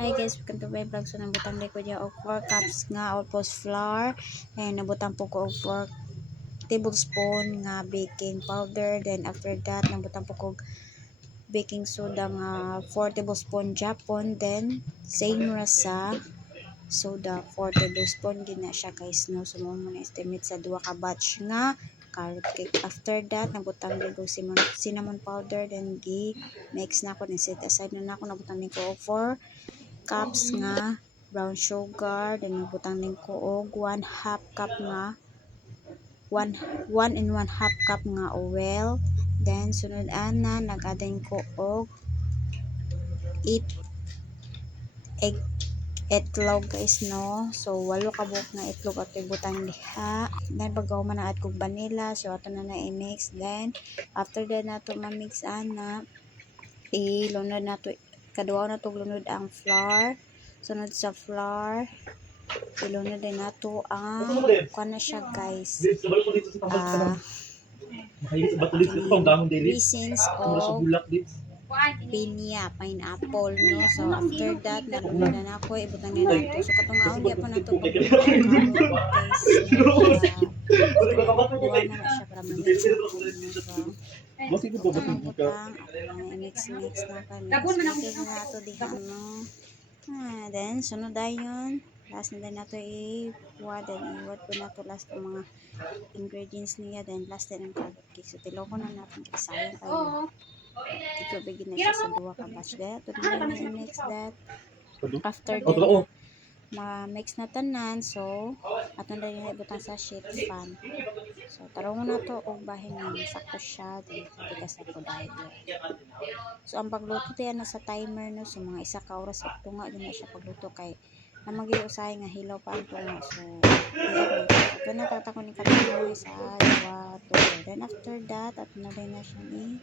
Hi guys, welcome to my vlog. So nabutang ko dyan og 4 cups nga all-purpose flour. And nabutang po ko og 4 tablespoon nga baking powder. Then after that, nabutang po ko og baking soda nga 4 tablespoon Japon. Then same ra sa soda 4 tablespoon gina siya guys, no. So mo na estimate sa 2 ka batch nga carrot cake. After that, nabutang din ko cinnamon powder. Then mix na ko, then set aside na ako. Nabutang din ko og 4 cups nga brown sugar. Then nabutang din ko og 1/2 cup nga 1 and 1/2 cup nga oil. Then sunod ana nag-add ko og 8 itlog guys, no. So 8 ka buok nga itlog at ibutang diha. Then bagaw man na add kog vanilla, so ato na i-mix. Then after that nato ma-mix ana, ilunod nato kaduaw na to lunod ang flour. Sunod sa flour, ilunod din nato ang kuan na siya guys, raisins o pinya, pineapple, no. So after that, nalunod na ako, ibutang na nato. So katungaon di pa nato guys, duwa na siya para mamix. So butang mix na ka, mix na nato diha, no. Then sunod dayon, last na din nato iwad po nato last ang mga ingredients niya. Then last din ang carrot cake. So tilaw ko na natin kasi sayang tayo. Ito begin na siya sa 2 ka batch. Then ito na mix that. After that, ma-mix na tanan. So ato na rin ibutang sa sheet pan. So tarong na to og bahin nga sakto siya. Then tigas na ko dahil. So ang pagluto tiyan na sa timer, no. So mga 1 ka oras ito nga din na siya pagluto kay namagi usay nga hilaw pa ang tunga. So ito na tata ko ni katuloy sa 2. Then after that, at na rin na siya ni